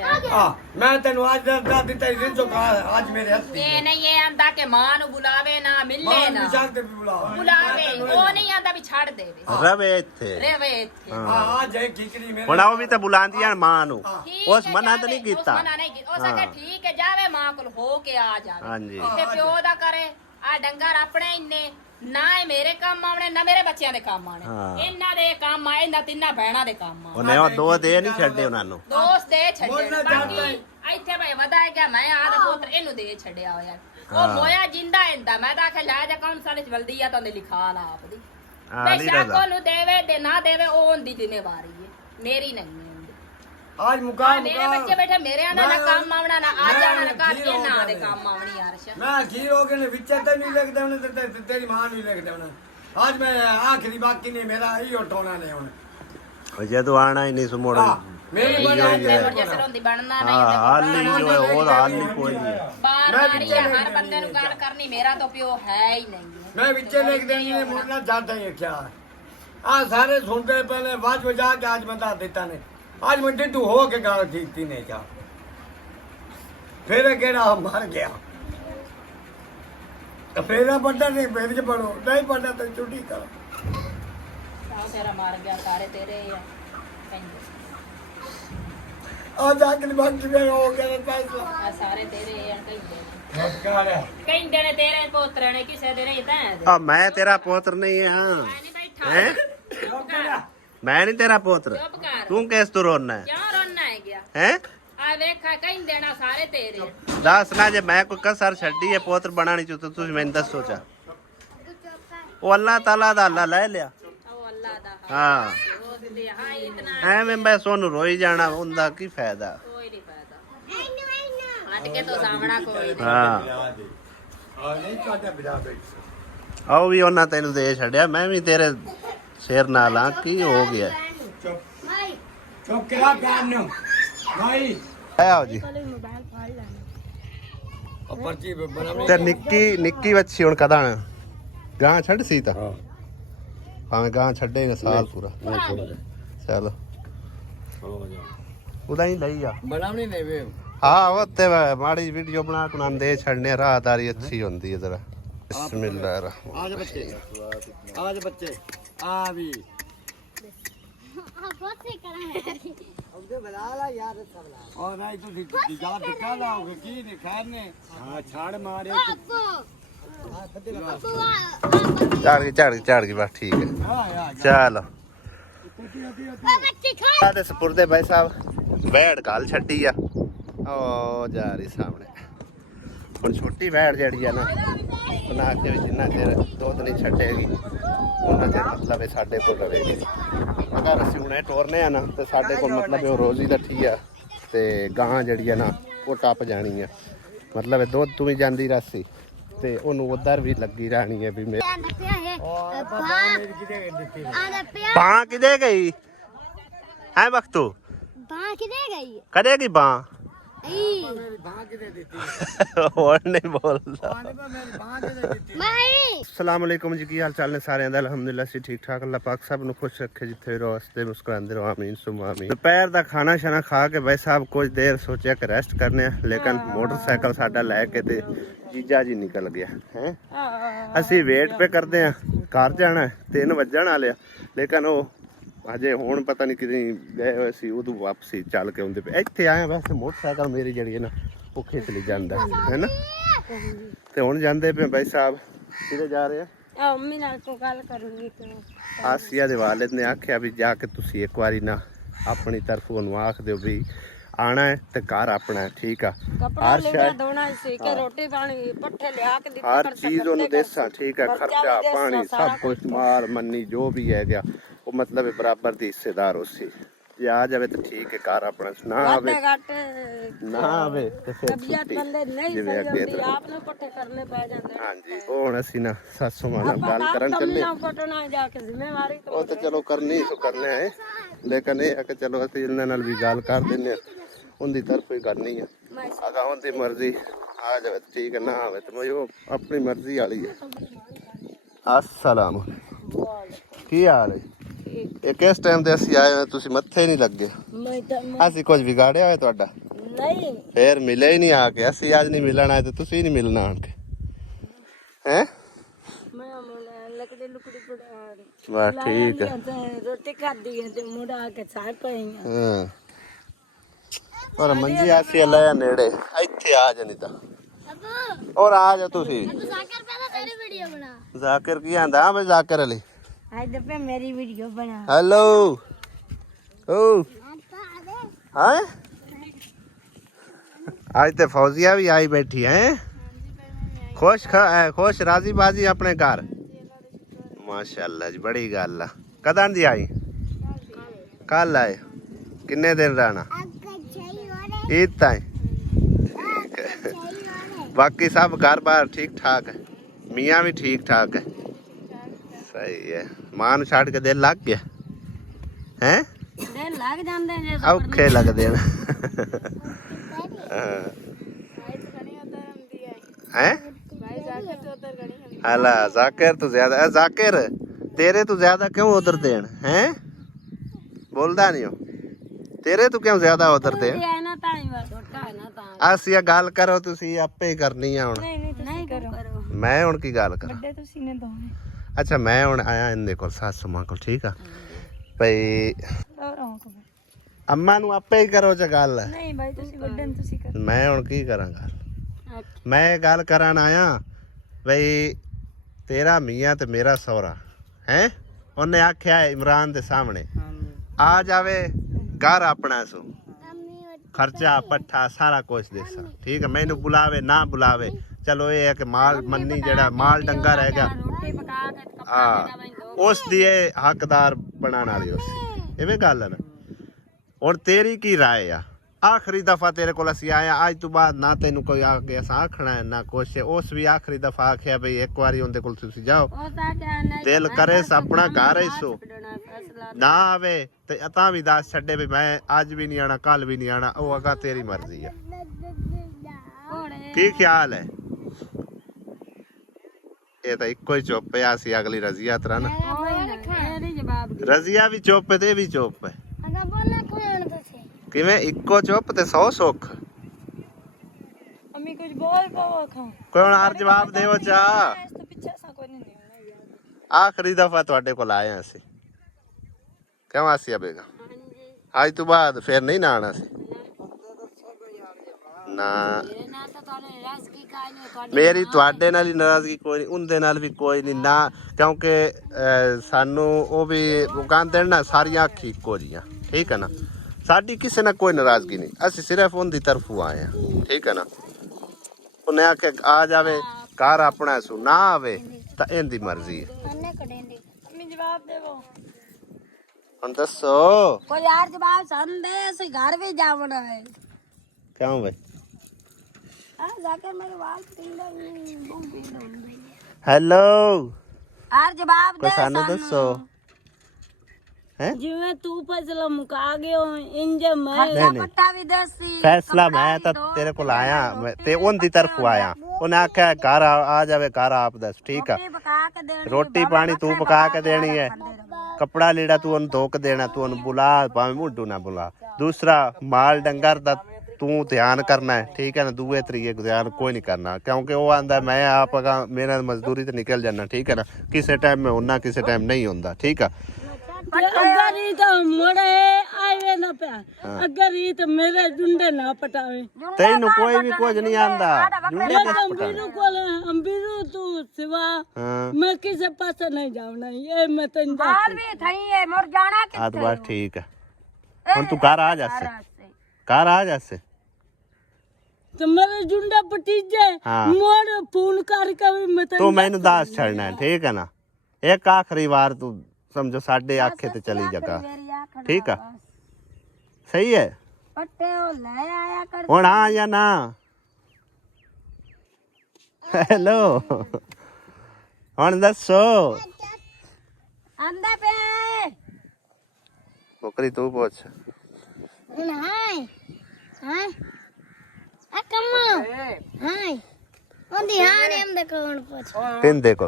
ਮੈਂ ਤੈਨੂੰ ਅੱਜ ਦੱਸ ਦਿੱਤਾ ਇਸ ਜੋ ਅੱਜ ਮੇਰੇ ਹੱਥੀ ਇਹ ਨਹੀਂ ਇਹ ਆਂਦਾ ਕਿ ਮਾਂ ਨੂੰ ਬੁਲਾਵੇ ਨਾ ਮਿਲੇ ਮਾਂ ਨਾ ਨੂੰ ਚੱਕ ਤੇ ਵੀ ਬੁਲਾ ਬੁਲਾਵੇ ਉਹ ਨਹੀਂ ਆਂਦਾ ਵੀ ਛੱਡ ਦੇਵੇ ਰਵੇ ਇੱਥੇ ਰਵੇ ਇੱਥੇ ਆ ਜੇ ਕਿਕਰੀ ਮੇਰੇ ਹੁਣ ਉਹ ਵੀ ਤਾਂ ਬੁਲਾਉਂਦੀਆਂ ਮਾਂ ਨੂੰ ਠੀਕ ਉਸ ਹੈ, ਮਨਾ ਤਾਂ ਜਾਵੇ, ਨਹੀਂ ਕੀਤਾ ਉਸ ਮਨਾ ਨਹੀਂ ਕੀਤਾ ਉਹ ਸਕੇ ਠੀਕ ਹੈ ਜਾਵੇ ਮਾਂ ਕੋਲ ਹੋ ਕੇ ਆ ਜਾਵੇ ਹਾਂਜੀ ਤੇ ਪਿਓ ਦਾ ਕਰੇ ਆ ਡੰਗਰ ਆਪਣੇ ਇੰਨੇ ਨਾ ਇਹ ਮੇਰੇ ਕੰਮ ਆਉਣੇ ਨਾ ਮੇਰੇ ਬੱਚਿਆਂ ਦੇ ਕੰਮ ਆਉਣੇ ਹਾਂ। ਇਹਨਾਂ ਦੇ ਕੰਮ ਆਏ ਇਹਨਾਂ ਤਿੰਨਾਂ ਭੈਣਾਂ ਦੇ ਕੰਮ ਆਉਣੇ ਉਹਨੇ ਉਹ ਦੋ ਦੇ ਨਹੀਂ ਛੱਡੇ ਉਹਨਾਂ ਨੂੰ ਦੋਸਤ ਦੇ ਛੱਡੇ ਬੋਲਣਾ ਬਾਕੀ ਚਾਹਤਾ ਇੱਥੇ ਭਾਈ ਵਧਾ ਗਿਆ ਮੈਂ ਆਹ ਦਾ ਪੁੱਤਰ ਇਹਨੂੰ ਦੇ ਛੱਡਿਆ ਹੋਇਆ ਉਹ ਮੋਇਆ ਜਿੰਦਾ ਇੰਦਾ ਮੈਂ ਤਾਂ ਆਖਿਆ ਲੈ ਜਾ ਕਾਉਂਸਲ ਚ ਬਲਦੀ ਆ ਤਾਂ ਉਹਨੇ ਲਿਖਾ ਲਾ ਆਪਦੀ ਹਾਂ ਨਹੀਂ ਬੇਸ਼ੱਕ ਰਜ਼ਾ ਉਹਨੂੰ ਦੇਵੇ ਤੇ ਨਾ ਦੇਵੇ ਉਹ ਉਹਦੀ ਜ਼ਿੰਮੇਵਾਰੀ ਹੈ ਮੇਰੀ ਨਹੀਂ ਹੈ ਅੱਜ ਮੁਕਾਮ ਮੇਰੇ ਬੱਚੇ ਬੈਠੇ ਮੇਰੇ ਆਂਦਾ ਨਾ ਕੰਮ ਆਵਣਾ ਨਾ ਅੱਜ ਆਵਣਾ ਨਾ ਕਰ ਕੇ ਨਾ ਦੇ ਕੰਮ ਆਵਣੀ ਯਾਰ ਮੈਂ ਖੀਰ ਹੋ ਕੇ ਨੇ ਵਿੱਚ ਤੇ ਨਹੀਂ ਲਿਖਦੇ ਉਹਨੇ ਤੇ ਤੇਰੀ ਮਾਂ ਨਹੀਂ ਲਿਖਦੇ ਉਹਨੇ ਅੱਜ ਮੈਂ ਆਖਰੀ ਬਾਕੀ ਨਹੀਂ ਮੇਰਾ ਇਹੀ ਉਠਾਉਣਾ ਨੇ ਹੁਣ ਜਦੋਂ ਆਣਾ ਹੀ ਨਹੀਂ ਸਮੋੜ ਮੇਰੀ ਮੈਂ ਬਣਾ ਜਸਰ ਹੁੰਦੀ ਬਣਨਾ ਨਹੀਂ ਹਾਂ ਹਾਲ ਨਹੀਂ ਜੋ ਉਹ ਹਾਲ ਨਹੀਂ ਕੋਈ ਨਹੀਂ ਬਾਰ ਮਾਰੀ ਆ ਹਰ ਬੰਦੇ ਨੂੰ ਗੱਲ ਕਰਨੀ ਮੇਰਾ ਤਾਂ ਪਿਓ ਹੈ ਹੀ ਨਹੀਂ ਮੈਂ ਵਿੱਚੇ ਲਿਖ ਦੇਣੀ ਨੇ ਮੁੰਡਾ ਜਾਂਦਾ ਹੀ ਕਿਹਾ ਆ ਸਾਰੇ ਸੁਣਦੇ ਪਹਿਲੇ ਵਾਜ ਵਜਾ ਕੇ ਅੱਜ ਬੰਦਾ ਦਿੱਤਾ ਨੇ ਅੱਜ ਮੈਂ ਡਿੱਡੂ ਹੋ ਕੇ ਗਾਲ ਕੀਤੀ ਨੇ ਕਿਹਾ ਫਿਰ ਕਿਹੜਾ ਮਰ ਗਿਆ ਫੇਰਾ ਬੰਦਾ ਨਹੀਂ ਬੇਦ ਕੇ ਪੜੋ ਨਹੀਂ ਪੜਨਾ ਤਾਂ ਛੁੱਟੀ ਕਰ ਸਾਹ ਤੇਰਾ ਮਾਰ ਗਿਆ ਸਾਰੇ ਤੇਰੇ ਆ ਕਹਿੰਦੇ ਆ ਜਾ ਕੇ ਬਾਕੀ ਮੇਰਾ ਹੋ ਗਿਆ ਫੈਸਲਾ ਆ ਸਾਰੇ ਤੇਰੇ ਆ ਕਹਿੰਦੇ ਨਮਸਕਾਰ ਕਹਿੰਦੇ ਨੇ ਤੇਰੇ ਪੋਤਰੇ ਨੇ ਕਿਸੇ ਦੇ ਨਹੀਂ ਤਾਂ ਆ ਮੈਂ ਤੇਰਾ ਪੁੱਤਰ ਨਹੀਂ ਹਾਂ ਨਹੀਂ ਬੈਠਾ ਹੈ ਚੁੱਪ ਕਰ ਮੈਂ ਨਹੀਂ ਤੇਰਾ ਪੁੱਤਰ ਚੁੱਪ ਕਰ ਤੂੰ ਕਿਸ ਤੋਂ ਰੋਣਾ ਹੈ ਕਿਉਂ ਰੋਣਾ ਹੈ ਗਿਆ ਹੈ ਆ ਵੇਖਾ ਕਹਿੰਦੇ ਨਾ ਸਾਰੇ ਤੇਰੇ ਆ। ਦੱਸ ਨਾ ਜੇ ਮੈਂ ਕੋਈ ਕਸਰ ਛੱਡੀ ਹੈ ਪੁੱਤਰ ਬਣਾਣੀ ਚਾਹੁੰਦਾ ਤੁਸੀਂ ਮੈਨੂੰ ਦੱਸੋ ਚਾ ਉਹ ਅੱਲਾਹ ਤਾਲਾ ਦਾ ਅੱਲਾ ਲੈ ਲਿਆ ਉਹ ਅੱਲਾ ਦਾ ਹਾਂ ਉਹ ਤੇ ਹਾਂ ਇਤਨਾ ਐਵੇਂ ਮੈਂ ਸੋਨੂੰ ਰੋਈ ਜਾਣਾ ਉਹਦਾ ਕੀ ਫਾਇਦਾ ਕੋਈ ਨਹੀਂ ਫਾਇਦਾ ਹਟ ਕੇ ਤੋਂ ਸਾਹਮਣਾ ਕੋਈ ਨਹੀਂ ਹਾਂ ਆ ਨਹੀਂ ਤੁਹਾਡਾ ਬਿਰਾ ਬੈਠ ਆਓ ਵੀ ਉਹਨਾਂ ਤੈਨੂੰ ਦੇ ਛੱਡਿਆ ਮੈਂ ਵੀ ਤੇਰੇ ਸਿਰ ਨਾਲ ਆ ਕੀ ਹੋ ਗਿਆ ਚੁੱਪ ਕਰਾ ਪਿਆਰ ਨੂੰ ਭਾਈ ਆਓ ਜੀ ਮੋਬਾਈਲ ਫੜ ਲੈਣਾ ਪਰਚੀ ਬਣਾਉਣੀ ਤੇ ਨਿੱਕੀ ਬੱਚੀ ਹੁਣ ਕਦਾਂ ਗਾਂ ਛੱਡ ਸੀ ਤਾਂ ਭਾਵੇਂ ਗਾਂ ਛੱਡੇ ਨਾ ਸਾਲ ਪੂਰਾ ਚਲੋ ਉਹਦਾ ਹੀ ਲਈ ਆ ਬਣਾਉਣੀ ਨਹੀਂ ਵੇ ਹਾਂ ਉਹ ਤੇ ਮਾੜੀ ਵੀਡੀਓ ਬਣਾ ਕੇ ਉਹਨਾਂ ਦੇ ਛੱਡਨੇ ਰਾਹਦਾਰੀ ਅੱਛੀ ਹੁੰਦੀ ਹੈ ਜ਼ਰਾ ਬਿਸਮਿਲ੍ਲਾਹਿਰ ਰਹਿਮਾਨ ਆਜ ਬੱਚੇ ਆ ਵੀ ਫੋਸੇ ਕਰਾਂ ਔਰ ਨਹੀਂ ਤੁਸੀਂ ਯਾਦ ਦਿਖਾ ਲਾਓਗੇ ਕੀ ਨਹੀਂ ਖੈਰ ਨੇ ਹਾਂ ਛਾੜ ਮਾਰੇ ਝਾੜ ਗਈ ਬਸ ਠੀਕ ਹੈ ਹਾਂ ਯਾਰ ਚਲੋ ਬੱਚੇ ਖਾ ਆਦੇ ਸਪੁਰਦੇ ਭਾਈ ਸਾਹਿਬ ਵੈੜ ਕਾਲ ਛੱਡੀ ਆ ਉਹ ਜਾ ਰਹੀ ਸਾਹਮਣੇ ਹੁਣ ਛੋਟੀ ਵੈੜ ਜਿਹੜੀ ਆ ਨਾ ਬਣਾ ਕੇ ਵੀ ਜਿੰਨਾ ਚਿਰ ਦੁੱਧ ਨਹੀਂ ਛੱਡੇਗੀ ਉਹਨਾਂ ਚਿਰ ਮਤਲਬ ਇਹ ਸਾਡੇ ਕੋਲ ਰਹੇਗੀ ਅਗਰ ਅਸੀਂ ਹੁਣੇ ਟੋਰਨੇ ਆ ਨਾ ਤੇ ਸਾਡੇ ਕੋਲ ਮਤਲਬ ਇਹ ਰੋਜ਼ੀ ਦਾ ਠੀ ਆ ਤੇ ਗਾਂ ਜਿਹੜੀ ਆ ਨਾ ਉਹ ਟੱਪ ਜਾਣੀ ਆ ਮਤਲਬ ਇਹ ਦੁੱਧ ਤੂੰ ਵੀ ਜਾਂਦੀ ਰਾਸੀ ਤੇ ਉਹਨੂੰ ਉਧਰ ਵੀ ਲੱਗੀ ਰਹਿਣੀ ਹੈ ਵੀ ਬਾਂ ਕਿਦੇ ਗਈ ਹੈ ਵਕਤੂ ਬਾਂ ਕਿਦੇ ਗਈ ਕਦੇ ਗਈ ਬਾਂ ਮੇਰੀ ਬਾਂਹ ਕਿਤੇ ਦਿੱਤੀ ਹੋਰ ਨਹੀਂ ਬੋਲਦਾ ਮੇਰੀ ਬਾਂਹ ਕਿਤੇ ਦਿੱਤੀ ਮੈਂ ਅਸਲਾਮ ਅਲੈਕੁਮ ਜੀ ਕੀ ਹਾਲ ਚਾਲ ਨੇ ਸਾਰਿਆਂ ਦਾ ਅਲਹਮਦੁਲਿਲਾ ਸੀ ਠੀਕ ਠਾਕ ਅੱਲਾਹ ਪਾਕ ਸਭ ਨੂੰ ਖੁਸ਼ ਰੱਖੇ ਜਿੱਥੇ ਰਹੋ ਹੱਸਦੇ ਮੁਸਕਰਾਉਂਦੇ ਰਹੋ ਆਮੀਨ ਸੁਮ ਆਮੀਨ ਦੁਪਹਿਰ ਦਾ ਖਾਣਾ ਸ਼ਾਨਾ ਖਾ ਕੇ ਭਾਈ ਸਾਹਿਬ ਕੁਝ ਦੇਰ ਸੋਚਿਆ ਕਿ ਰੈਸਟ ਕਰਨੇ ਆ ਲੇਕਿਨ ਮੋਟਰਸਾਈਕਲ ਸਾਡਾ ਲੈ ਕੇ ਤੇ ਜੀਜਾ ਜੀ ਨਿਕਲ ਗਿਆ ਹੈ ਅਸੀਂ ਵੇਟ ਪੇ ਕਰਦੇ ਆ ਘਰ ਜਾਣਾ 3 ਵਜਣ ਵਾਲੇ ਆ ਲੇਕਿਨ ਉਹ ਅਜੇ ਹੁਣ ਪਤਾ ਨਹੀਂ ਕਿਤੇ ਗਏ ਹੋਏ ਸੀ ਉਦੋਂ ਵਾਪਸੀ ਚੱਲ ਕੇ ਆਉਂਦੇ ਪਏ ਇੱਥੇ ਆਏ ਵੈਸੇ ਮੋਟਰਸਾਈਕਲ ਮੇਰੀ ਜਿਹੜੀ ਹੈ ਨਾ ਉਹ ਖਿੱਚ ਲਈ ਜਾਂਦਾ ਹੈ ਨਾ ਤੇ ਹੁਣ ਜਾਂਦੇ ਪਏ ਭਾਈ ਸਾਹਿਬ ਕਿਤੇ ਜਾ ਰਹੇ ਆ ਮੰਮੀ ਨਾਲ ਤੋਂ ਗੱਲ ਕਰੂੰਗੀ ਆਸੀਆ ਦੇ ਵਾਲਿਦ ਨੇ ਆਖਿਆ ਵੀ ਜਾ ਕੇ ਤੁਸੀਂ ਇੱਕ ਵਾਰੀ ਨਾ ਆਪਣੀ ਤਰਫ ਉਹਨੂੰ ਆਖ ਦਿਓ ਵੀ ਆਣਾ ਹੈ ਤੇ ਘਰ ਆਪਣਾ ਹੈ ਠੀਕ ਆ ਹਰ ਸ਼ਾਇਦ ਦੋਣਾ ਸੀ ਕਿ ਰੋਟੀ ਪਾਣੀ ਪੱਠੇ ਲਿਆ ਕੇ ਦਿੱਤੀ ਹਰ ਚੀਜ਼ ਉਹਨੂੰ ਦੇਸਾਂ ਠੀਕ ਹੈ ਖਰਚਾ ਪਾਣੀ ਸਭ ਕੁਝ ਮਾਰ ਮੰਨੀ ਜੋ ਵੀ ਹੈ ਗਿਆ ਉਹ ਮਤਲਬ ਹੈ ਬਰਾਬਰ ਦੀ ਹਿੱਸੇਦਾਰ ਉਸੇ ਜੇ ਆ ਜਾਵੇ ਤਾਂ ਠੀਕ ਹੈ ਘਰ ਆਪਣਾ ਨਾ ਆਵੇ ਨਾ ਆਵੇ ਤੇ ਫਿਰ ਛੁੱਟੀ ਜਿਵੇਂ ਅੱਗੇ ਤਰ੍ਹਾਂ ਆਪ ਨੂੰ ਪੱਠੇ ਕਰਨੇ ਪੈ ਜਾਂਦੇ ਹਾਂਜੀ ਉਹ ਹੁਣ ਅਸੀਂ ਨਾ ਸਾਸੂ ਮਾਂ ਨਾਲ ਗੱਲ ਕਰਨ ਚੱਲੇ ਪਟਣਾ ਜਾ ਕੇ ਜ਼ਿੰਮੇਵਾਰੀ ਉਹ ਤਾਂ ਚਲੋ ਕਰਨੀ ਸੋ ਕਰਨਾ ਹੈ ਲੇਕਿਨ ਇਹ ਹੈ ਕਿ ਚਲੋ ਅਸੀਂ ਇਹਨਾਂ ਨਾਲ ਵੀ ਗੱਲ ਕਰ ਦਿੰਦੇ ਹਾਂ ਉਹਦੀ ਤਰਫ ਹੀ ਕਰਨੀ ਹੈ ਅਗਾ ਉਹਦੀ ਮਰਜ਼ੀ ਆ ਜਾਵੇ ਤਾਂ ਠੀਕ ਹੈ ਨਾ ਆਵੇ ਤਾਂ ਉਹ ਆਪਣੀ ਮਰਜ਼ੀ ਵਾਲੀ ਹੈ ਅਸਲਾਮ ਕੀ ਹਾਲ ਹੈ ਇਹ ਕਿਸ ਟਾਈਮ ਤੇ ਅਸੀਂ ਆਏ ਹੋਏ ਤੁਸੀਂ ਮੱਥੇ ਨਹੀਂ ਲੱਗੇ ਅਸੀਂ ਕੁਝ ਵਿਗਾੜਿਆ ਹੋਇਆ ਤੁਹਾਡਾ ਨਹੀਂ ਫੇਰ ਮਿਲੇ ਹੀ ਨਹੀਂ ਆ ਕੇ। ਅਸੀਂ ਅੱਜ ਨਹੀਂ ਮਿਲਣਾ ਹੈ ਤੇ ਤੁਸੀਂ ਨਹੀਂ ਮਿਲਣਾ ਆਣ ਕੇ ਹੈ। ਮੈਂ ਲੱਕੜੀ ਲੁਕੜੀ ਪੜਾ ਬਸ ਠੀਕ ਹੈ। ਰੋਟੀ ਖਾਦੀ ਹੈ ਤੇ ਮੁੰਡਾ ਆ ਕੇ ਸਾਹ ਪਈਆਂ ਹਾਂ ਪਰ ਮੰਜੀ ਆਸੀ ਲੈ ਨੇੜੇ ਇੱਥੇ ਆ ਜਾਣੀ ਤਾਂ ਔਰ ਆ ਜਾ ਤੁਸੀਂ। ਜ਼ਾਕਿਰ ਪਹਿਲਾਂ ਤੇਰੀ ਵੀਡੀਓ ਬਣਾ ਜ਼ਾਕਿਰ ਕੀ ਆਂਦਾ ਮੈਂ ਜ਼ਾਕਿਰ ਅਲੀ ਅੱਜ ਤੇ ਮੇਰੀ ਵੀਡੀਓ ਬਣਾ ਹੈਲੋ ਓ ਹਾਂ आज तो फौजिया भी आई बैठी है खुश राजी बाजी अपने घर माशाअल्लाह जी बड़ी गल कदां दी आई कल आए किन्ने दिन रहना ईद ताई बाकी सब घर बार ठीक ठाक है मियाँ भी ठीक ठाक है सही है मां नूं छड्ड के दिल लग गया हैं ਦਿਨ ਲੱਗ ਜਾਂਦੇ ਨੇ औखे लगदे ने हैं अला जाकिर तो ज्यादा जाकिर तेरे तो ज्यादा क्यों उधर देन हैं बोलदा नहीं हो तेरे तो क्यों ज्यादा उधर देन ਨਾ ਤਾਂ ਛੋਟਾ ਹੈ ਨਾ ਤਾਂ ਅਸੀਂ ਇਹ ਗੱਲ ਕਰੋ ਤੁਸੀਂ ਆਪੇ ਹੀ ਕਰਨੀ ਆ ਹੁਣ ਨਹੀਂ ਕਰੋ ਮੈਂ ਹੁਣ ਕੀ ਗੱਲ ਕਰਾਂ ਵੱਡੇ ਤੁਸੀਂ ਨੇ ਦੋਵੇਂ ਅੱਛਾ ਮੈਂ ਹੁਣ ਆਇਆ ਇਹਦੇ ਕੋਲ ਸੱਸ ਮਾਂ ਕੋਲ ਠੀਕ ਆ ਭਈ ਅੰਮਾ ਨੂੰ ਆਪੇ ਹੀ ਕਰੋ ਚ ਗੱਲ ਨਹੀਂ ਭਾਈ ਤੁਸੀਂ ਵੱਡੇ ਨੇ ਤੁਸੀਂ ਕਰੋ ਮੈਂ ਹੁਣ ਕੀ ਕਰਾਂ ਗੱਲ ਮੈਂ ਗੱਲ ਕਰਨ ਆਇਆ ਬਈ ਤੇਰਾ ਮੀਆਂ ਤੇ ਮੇਰਾ ਸਹੁਰਾ ਹੈ ਉਹਨੇ ਆਖਿਆ ਇਮਰਾਨ ਦੇ ਸਾਹਮਣੇ ਆ ਜਾਵੇ ਘਰ ਆਪਣਾ ਸੋ ਖਰਚਾ ਪੱਠਾ ਸਾਰਾ ਕੁਝ ਦੇਸਾਂ ਠੀਕ ਹੈ ਮੈਨੂੰ ਬੁਲਾਵੇ ਨਾ ਬੁਲਾਵੇ ਚਲੋ ਇਹ ਹੈ ਕਿ ਮਾਲ ਮੰਨੀ ਜਿਹੜਾ ਮਾਲ ਡੰਗਾ ਰਹਿ ਗਿਆ ਰੋਟੀ ਪਕਾ ਕੇ ਆ ਉਸ ਦੀ ਇਹ ਹੱਕਦਾਰ ਬਣਾਉਣ ਵਾਲੀ ਉਸ ਇਵੇਂ ਗੱਲ ਹੈ ਨਾ ਹੁਣ ਤੇਰੀ ਕੀ ਰਾਏ ਆ ਆਖਰੀ ਦਫਾ ਤੇਰੇ ਕੋਲ ਅਸੀਂ ਆਇਆ ਅੱਜ ਤੋਂ ਬਾਅਦ ਨਾ ਤੈਨੂੰ ਕੋਈ ਆ ਕੇ ਅਸਾਂ ਆਖਣਾ ਹੈ ਨਾ ਕੁਛ ਉਸ ਵੀ ਆਖਰੀ ਦਫਾ ਆਖਿਆ ਬਈ ਇੱਕ ਵਾਰੀ ਉਹਦੇ ਕੋਲ ਤੁਸੀਂ ਜਾਓ ਦਿਲ ਕਰੇ ਆਪਣਾ ਘਰ ਸੋ ਨਾ ਆਵੇ ਤੇ ਤਾਂ ਵੀ ਦੱਸ ਛੱਡੇ ਵੀ ਮੈਂ ਅੱਜ ਵੀ ਨਹੀਂ ਆਣਾ ਕੱਲ ਵੀ ਨਹੀਂ ਆਣਾ ਉਹ ਅਗਾ ਤੇਰੀ ਮਰਜ਼ੀ ਆ ਕੀ ਖਿਆਲ ਹੈ ਇਹ ਤਾਂ ਇੱਕੋ ਹੀ ਚੁੱਪ ਹੈ ਅਸੀਂ ਅਗਲੀ ਰਜ਼ੀਆ ਤਰ੍ਹਾਂ ਨਾ ਰਜ਼ੀਆ ਵੀ ਚੁੱਪ ਤੇ ਇਹ ਵੀ ਚੁੱਪ ਹੈ ਕਿਵੇਂ ਇੱਕੋ ਚੁੱਪ ਤੇ 100 ਸੁੱਖ ਅਮੀ ਕੁਝ ਬੋਲ ਪਾਓ ਖਾਂ ਕੋਈ ਹੁਣ ਹਰ ਜਵਾਬ ਦੇਵੋ ਚਾ ਇਸ ਤੋਂ ਪਿੱਛੇ ਸਾ ਕੋਈ ਨਹੀਂ ਆਖਰੀ ਦਫਾ ਤੁਹਾਡੇ ਕੋਲ ਆਏ ਹਾਂ ਅਸੀਂ ਕਿਉਂ ਆਸੀਆ ਬੇਗਮ ਅੱਜ ਤੋਂ ਬਾਅਦ ਫਿਰ ਨਹੀਂ ਨਾ ਆਣਾ ਸੀ ਨਾ ਮੇਰੀ ਤੁਹਾਡੇ ਨਾਲ ਹੀ ਨਾਰਾਜ਼ਗੀ ਕੋਈ ਨਹੀਂ ਉਹਦੇ ਨਾਲ ਵੀ ਕੋਈ ਨਹੀਂ ਨਾ ਕਿਉਂਕਿ ਸਾਨੂੰ ਉਹ ਵੀ ਉਹ ਕਹਿੰਦੇ ਨਾ ਸਾਰੀਆਂ ਅੱਖੀ ਇੱਕੋ ਜੀਆਂ ਠੀਕ ਹੈ ਨਾ ਸਾਡੀ ਕਿਸੇ ਨਾਲ ਕੋਈ ਨਾਰਾਜ਼ਗੀ ਨਹੀਂ ਅਸੀਂ ਸਿਰਫ ਉਹਦੀ ਤਰਫੋਂ ਆਏ ਹਾਂ ਠੀਕ ਹੈ ਨਾ ਉਹਨੇ ਆਖਿਆ ਆ ਜਾਵੇ ਘਰ ਆਪਣਾ ਸੂ ਨਾ ਆਵੇ ਤਾਂ ਇਹਦੀ ਮਰਜ਼ੀ ਹੈ ਅਮੀ ਜਵਾਬ ਦੇਵੋ ਹੁਣ ਦੱਸੋ ਕੋਈ ਯਾਰ ਜਵਾਬ ਸੰਦੇ ਅਸੀਂ ਘਰ ਵੀ ਜਾਵਣਾ ਹੈ ਕਿਉਂ ਬਈ ਆ ਜਾ ਕੇ ਮੇਰੇ ਵਾਲ ਪਿੰਡਾ ਬੂਮ ਪਿੰਡਾ ਹੁੰਦੇ ਹੈਲੋ ਯਾਰ ਜਵਾਬ ਦੇ ਕੋਈ ਸਾਨੂੰ ਦੱਸੋ ਹੈ ਜਿਵੇਂ ਤੂੰ ਫੈਸਲਾ ਮੁਕਾ ਗਿਓ ਇੰਜ ਮੈਂ ਨਹੀਂ ਪੱਟਾ ਵੀ ਦੱਸੀ ਫੈਸਲਾ ਮੈਂ ਤਾਂ ਤੇਰੇ ਕੋਲ ਆਇਆ ਤੇ ਉਹਦੀ ਤਰਫੋਂ ਆਇਆ ਉਹਨੇ ਆਖਿਆ ਘਰ ਆ ਜਾਵੇ ਘਰ ਆਪ ਦੱਸ ਠੀਕ ਆ ਪਕਾ ਕੇ ਦੇਣੀ ਰੋਟੀ ਪਾਣੀ ਤੂੰ ਪਕਾ ਕੇ ਦੇਣੀ ਹੈ ਕੱਪੜਾ ਲੀੜਾ ਤੂੰ ਉਹਨੂੰ ਧੋ ਕੇ ਦੇਣਾ ਤੂੰ ਉਹਨੂੰ ਬੁਲਾ ਭਾਵੇਂ ਮੁੱਢੂ ਨਾ ਬੁਲਾ ਦੂਸਰਾ ਮਾਲ ਡੰਗਰ ਦਾ ਤੂੰ ਧਿਆਨ ਕਰਨਾ ਹੈ ਠੀਕ ਹੈ ਨਾ ਦੂਏ ਤਰੀਕੇ ਧਿਆਨ ਕੋਈ ਨਹੀਂ ਕਰਨਾ ਕਿਉਂਕਿ ਉਹ ਆਂਦਾ ਮੈਂ ਆਪ ਮੇਰਾ ਮਜ਼ਦੂਰੀ ਤੇ ਨਿਕਲ ਜਾਣਾ ਠੀਕ ਹੈ ਨਾ ਕਿਸੇ ਟਾਈਮ ਮੈਂ ਹੁੰਦਾ ਕਿਸੇ ਟਾਈਮ ਨਹੀਂ ਹੁੰਦਾ ਠੀਕ ਆ ਅਗਰ ਇਹ ਤਾਂ ਮੋੜੇ ਆਵੇ ਨਾ ਪਿਆ ਅਗਰ ਇਹ ਤਾਂ ਮੇਰੇ ਡੁੰਡੇ ਨਾ ਪਟਾਵੇ ਤੈਨੂੰ ਕੋਈ ਵੀ ਕੁਝ ਨਹੀਂ ਆਂਦਾ ਜੁੰਡੇ ਕਿਸ ਪਟਾ ਅੰਬੀਰੂ ਕੋਲ ਅੰਬੀਰੂ ਤੂੰ ਸਿਵਾ ਮੈਂ ਕਿਸੇ ਪਾਸੇ ਨਹੀਂ ਜਾਵਣਾ ਇਹ ਮੈਂ ਤੈਨੂੰ ਦੱਸ ਵੀ ਥਈ ਹੈ ਮਰ ਜਾਣਾ ਕਿੱਥੇ ਆ ਬਸ ਠੀਕ ਹੈ ਹੁਣ ਤੂੰ ਘਰ ਆ ਜਾਸੇ ਘਰ ਆ ਜਾਸੇ ਤੇ ਮੇਰੇ ਜੁੰਡਾ ਪਟੀਜੇ ਮੋੜ ਫੋਨ ਕਰਕੇ ਵੀ ਮੈਂ ਤੂੰ ਮੈਨੂੰ ਦੱਸ ਛੱਡਣਾ ਹੈ ਠੀਕ ਹੈ ਨਾ ਇੱਕ ਆਖਰੀ ਵਾਰ ਤੂੰ समझो साढ़े आखे ते चली जगा ठीक है सही है पट्टे ले आया कर हुण हाँ या ना हेलो हुण दसो आंदा पे बकरी तू पूछ हुण हाय हाय आ कम्मा हाय ਉਹਦੀ ਹਾਂ ਨੇ ਹਮ ਦੇਖੋ ਹੁਣ ਪੁੱਛ ਤਿੰਨ ਦੇਖੋ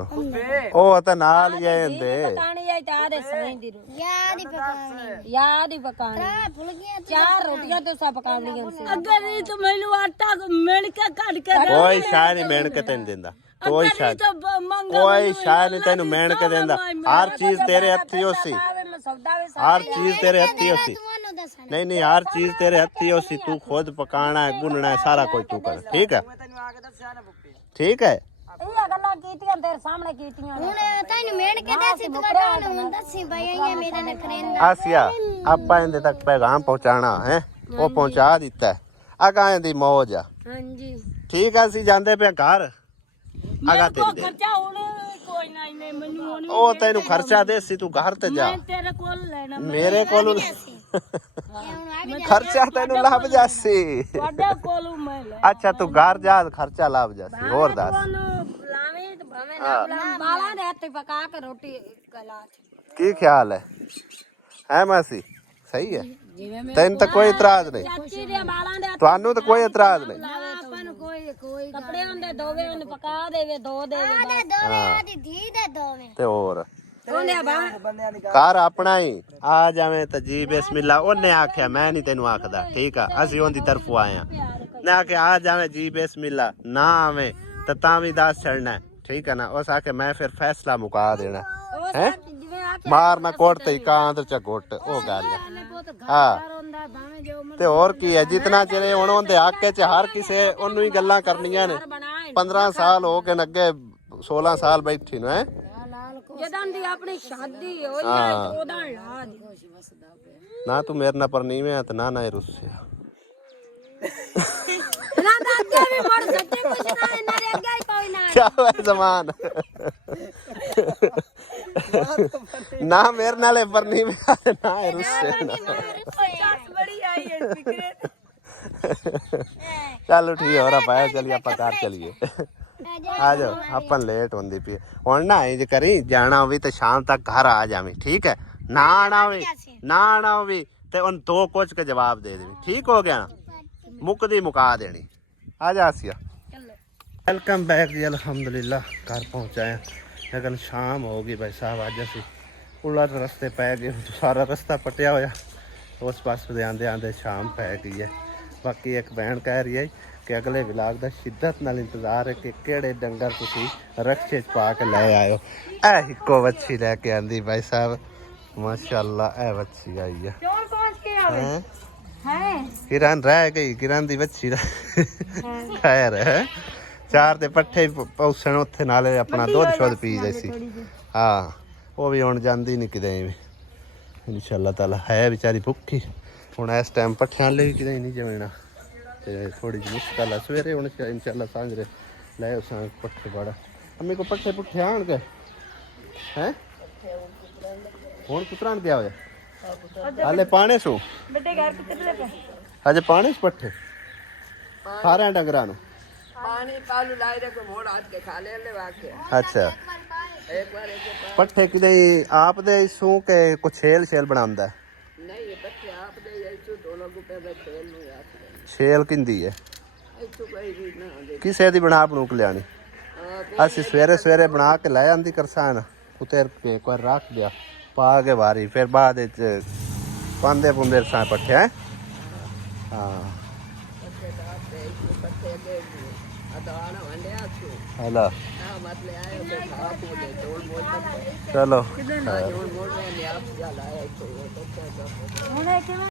ਉਹ ਤਾਂ ਨਾਲ ਹੀ ਆਂਦੇ ਪਤਾ ਨਹੀਂ आई तो आधे सही दी याद ही पकावनी याद ही पकानी भूल गया 4 रोटियां तो सब पकावनी अगर नहीं तो मैनू आटा मेड़ के काट के कोई शाय नहीं मेण के तेन देंदा कोई शाय नहीं तेन मेण के देंदा हर चीज तेरे हथी होसी हर चीज तेरे हथी होसी नहीं हर चीज तेरे हथी होसी तू खुद पकाना है गुनना है सारा कुछ तू कर ठीक है ठीक है ਇਹ ਗੱਲਾਂ ਕੀਤੀਆਂ ਤੇਰੇ ਸਾਹਮਣੇ ਕੀਤੀਆਂ ਹੁਣ ਤੈਨੂੰ ਮੇੜ ਕੇ ਦੱਸੀ ਤੁਹਾਡਾ ਹੁਣ ਦੱਸੀ ਬਈ ਇਹ ਮੇਰੇ ਨਾਲ ਕਰੇਂਦਾ ਆਸਿਆ ਆਪਾਂ ਇਹਦੇ ਤੱਕ ਪੈਗਾਮ ਪਹੁੰਚਾਣਾ ਹੈ ਉਹ ਪਹੁੰਚਾ ਦਿੱਤਾ ਅਗਾ ਦੀ ਮੌਜ ਆ ਹਾਂਜੀ ਠੀਕ ਆ ਅਸੀਂ ਜਾਂਦੇ ਪਏ ਘਰ ਅਗਾ ਤੇ ਖਰਚਾ ਹੁਣ ਕੋਈ ਨਹੀਂ ਮੈਨੂੰ ਹੁਣ ਉਹ ਤੈਨੂੰ ਖਰਚਾ ਦੇ ਸੀ ਤੂੰ ਘਰ ਤੇ ਜਾ ਮੈਂ ਤੇਰੇ ਕੋਲ ਲੈਣਾ ਮੇਰੇ ਕੋਲ ਖਰਚਾ ਤੈਨੂੰ ਲੱਭ ਜਾਸੀ ਤੁਹਾਡੇ ਕੋਲੋਂ ਮੈਂ ਲੈ ਅੱਛਾ ਤੂੰ ਘਰ ਜਾ ਖਰਚਾ ਲੱਭ ਜਾਸੀ ਹੋਰ ਦੱਸ ਲਾਵੇਂ ਤੇ ਭਾਵੇਂ ਨਾ ਬੁਲਾ ਬਾਲਾਂ ਦੇ ਹੱਥ ਪਕਾ ਕੇ ਰੋਟੀ ਕਲਾ ਕੀ ਖਿਆਲ ਹੈ ਹੈ ਮਾਸੀ ਸਹੀ ਹੈ ਜਿਵੇਂ ਮੈਂ ਤੈਨੂੰ ਤਾਂ ਕੋਈ ਇਤਰਾਜ਼ ਨਹੀਂ ਚਾਚੀ ਦੇ ਬਾਲਾਂ ਦੇ ਹੱਥ ਤੁਹਾਨੂੰ ਤਾਂ ਕੋਈ ਇਤਰਾਜ਼ ਨਹੀਂ ਆਪਾਂ ਨੂੰ ਕੋਈ ਕੱਪੜੇ ਹੁੰਦੇ ਦੋਵੇਂ ਉਹਨੂੰ ਪਕਾ ਦੇਵੇ ਦੋ ਦੇਵੇ ਆਦੇ ਦੋਵੇਂ ਆਦੀ ਧੀ ਦੇ ਦੋਵੇਂ ਤੇ ਹੋਰ ਉਹਨੇ ਬਾ ਘਰ ਆਪਣਾ ਹੀ ਆ ਜਾਵੇਂ ਤਾਂ ਜੀ ਬਿਸਮਿਲ੍ਲਾ ਉਹਨੇ ਆਖਿਆ ਮੈਂ ਨਹੀਂ ਤੈਨੂੰ ਆਖਦਾ ਠੀਕ ਆ ਅਸੀਂ ਉਹਦੀ ਤਰਫੋਂ ਆਏ ਆ ਨਾ ਆਖਿਆ ਆ ਜਾਵੇਂ ਜੀ ਬਿਸਮਿਲ੍ਲਾ ਨਾ ਆਵੇਂ ਤਾਂ ਵੀ ਦੱਸ ਛੱਡਣਾ ਠੀਕ ਹੈ ਨਾ ਉਸ ਆਖੇ ਮੈਂ ਫਿਰ ਫੈਸਲਾ ਮੁਕਾ ਦੇਣਾ ਹੈ ਮਾਰਨਾ ਕੋਟ ਤੇ ਕਾਂਤ ਚ ਗੁੱਟ ਉਹ ਗੱਲ ਹਾਂ ਤੇ ਹੋਰ ਕੀ ਹੈ ਜਿਤਨਾ ਚਿਰ ਹੁਣ ਉਹਦੇ ਹੱਕ ਚ ਹਰ ਕਿਸੇ ਉਹਨੂੰ ਹੀ ਗੱਲਾਂ ਕਰਨੀਆਂ ਨੇ 15 ਸਾਲ ਹੋ ਗਏ ਅੱਗੇ 16 ਸਾਲ ਬੈਠੀ ਨੂੰ ਹੈ ਜਦੋਂ ਦੀ ਆਪਣੀ ਸ਼ਾਦੀ ਹੋਈ ਹੈ ਉਹਦਾ ਲਾ ਦੀ ਨਾ ਤੂੰ ਮੇਰੇ ਨਾਲ ਪਰ ਨੀਵੇਂ ਆ ਤੇ ਨਾ ਰੁੱਸਿਆ ਨਾ ਤਾਂ ਅੱਗੇ ਵੀ ਮੜ ਸੱਚੇ ਕੁਛ ਨਾ ਇਹਨਾਂ ਦੇ ਅੱਗੇ ਹੀ ਕੋਈ ਨਾ ਕਿਆ ਹੋਇਆ ਜ਼ਮਾਨ ਨਾ ਮੇਰੇ ਨਾਲੇ ਪਰ ਨੀਵੇਂ ਆ ਤੇ ਨਾ ਰੁੱਸੇ ਬੜੀ ਆਈ ਹੈ ਫਿਕਰੇ ਚਲੋ ਠੀਕ ਹੋ ਰਾ ਪਾਇਆ ਚਲੀ ਆਪਾਂ ਘਰ ਚਲੀਏ ਆ ਜਾਓ ਆਪਾਂ ਲੇਟ ਹੁੰਦੀ ਪਈ ਹੁਣ ਨਾ ਇੰਜ ਕਰੀ ਜਾਣਾ ਹੋਵੇ ਤੇ ਸ਼ਾਮ ਤੱਕ ਘਰ ਆ ਜਾਵੀਂ ਠੀਕ ਹੈ ਨਾ ਆਣਾ ਹੋਵੇ ਤੇ ਉਹਨ ਦੋ ਕੁਝ ਕੇ ਜਵਾਬ ਦੇ ਦੇਵੀਂ ਠੀਕ ਹੋ ਗਿਆ ਮੁੱਕਦੀ ਮੁਕਾ ਦੇਣੀ ਆ ਜਾ ਆਸਿਆ ਵੈਲਕਮ ਬੈਕ ਜੀ ਅਲਹਮਦੁਲਿਲਾ ਘਰ ਪਹੁੰਚਾਏ ਲੇਕਿਨ ਸ਼ਾਮ ਹੋ ਗਈ ਭਾਈ ਸਾਹਿਬ ਅੱਜ ਅਸੀਂ ਉਲਟ ਰਸਤੇ ਪੈ ਗਏ ਸਾਰਾ ਰਸਤਾ ਪਟਿਆ ਹੋਇਆ ਉਸ ਪਾਸੇ ਦੇ ਆਂਦੇ ਸ਼ਾਮ ਪੈ ਗਈ ਹੈ ਬਾਕੀ ਇੱਕ ਭੈਣ ਕਹਿ ਰਹੀ ਹੈ ਕਿ ਅਗਲੇ ਵਲੌਗ ਦਾ ਸ਼ਿੱਦਤ ਨਾਲ ਇੰਤਜ਼ਾਰ ਹੈ ਕਿ ਕਿਹੜੇ ਡੰਗਰ ਤੁਸੀਂ ਰਕਸ਼ੇ 'ਚ ਪਾ ਕੇ ਲੈ ਆਇਓ ਇਹ ਇੱਕੋ ਵੱਛੀ ਲੈ ਕੇ ਆਂਦੀ ਭਾਈ ਸਾਹਿਬ ਮਾਸ਼ਾਅੱਲਾ ਇਹ ਵੱਛੀ ਆਈ ਹੈ ਕਿਉਂ ਪਹੁੰਚ ਕੇ ਆਵੇ ਹੈ ਕਿਰਨ ਰਹਿ ਗਈ ਕਿਰਨ ਦੀ ਵੱਛੀ ਦਾ ਖੈਰ ਹੈ ਚਾਰ ਤੇ ਪੱਠੇ ਪੌਸਣ ਉੱਥੇ ਨਾਲੇ ਆਪਣਾ ਦੁੱਧ ਪੀ ਜਾਈ ਸੀ ਹਾਂ ਉਹ ਵੀ ਹੁਣ ਜਾਂਦੀ ਨਹੀਂ ਕਿਤੇ ਵੀ ਇਨਸ਼ਾਅੱਲਾ ਤਾਲਾ ਹੈ ਵਿਚਾਰੀ ਭੁੱਖੀ ਹੁਣ ਇਸ ਟਾਈਮ ਪੱਠਿਆਂ ਲਈ ਕਿਤੇ ਨਹੀਂ ਜਵੇਣਾ ਤੇ ਥੋੜੀ ਜਿਹੀ ਮੁਸ਼ਕਲ ਆ ਸਵੇਰੇ ਹੁਣ ਇਨਸ਼ਾਅੱਲਾ ਸਾਂਝਰੇ ਲੈ ਉਸਾਂ ਪੱਠੇ ਬੜਾ ਅੰਮੀ ਕੋ ਪੱਠੇ ਪੁੱਠੇ ਆਣਗੇ ਹੈ ਹੁਣ ਕੁਤਰਾਂ ਗਿਆ ਹੋਇਆ ਹਾਲੇ ਪਾਣੇ ਸੋ ਬੇਟੇ ਘਰ ਕਿੱਥੇ ਪਏ ਅਜੇ ਪਾਣੇ ਪੱਠੇ ਸਾਰਿਆਂ ਡੰਗਰਾਂ ਨੂੰ पानी पालू लाई रे को मोड़ आज के खा ले वाके ਅੱਛਾ एक बार ਪੱਠੇ ਕਿਦੇ ਆਪ ਦੇ ਸੂ ਕੇ ਕੁਛ ਛੇਲ ਬਣਾਉਂਦਾ नहीं ये बच्चे आप दे ऐसो दोनों को पे बैठे नु यार ਛੇਲ ਕਿੰਦੀ ਹੈ ऐसो कोई भी ना दे ਕਿਸੇ ਦੀ ਬਣਾ ਬਣੂ ਕੇ ਲਿਆਣੀ ਅਸੀਂ ਸਵੇਰੇ ਬਣਾ ਕੇ ਲੈ ਆਂਦੀ ਕਰਸਾਨ ਉਤਰ ਕੇ ਇੱਕ ਵਾਰ ਰੱਖ ਦਿਆ ਪਾ ਕੇ ਵਾਰੀ ਫਿਰ ਬਾਅਦ ਵਿੱਚ ਪਾਂਦੇ ਪੁੰਦੇ ਸਾਂ ਪੱਠੇ ਹਾਂ हेलो चलो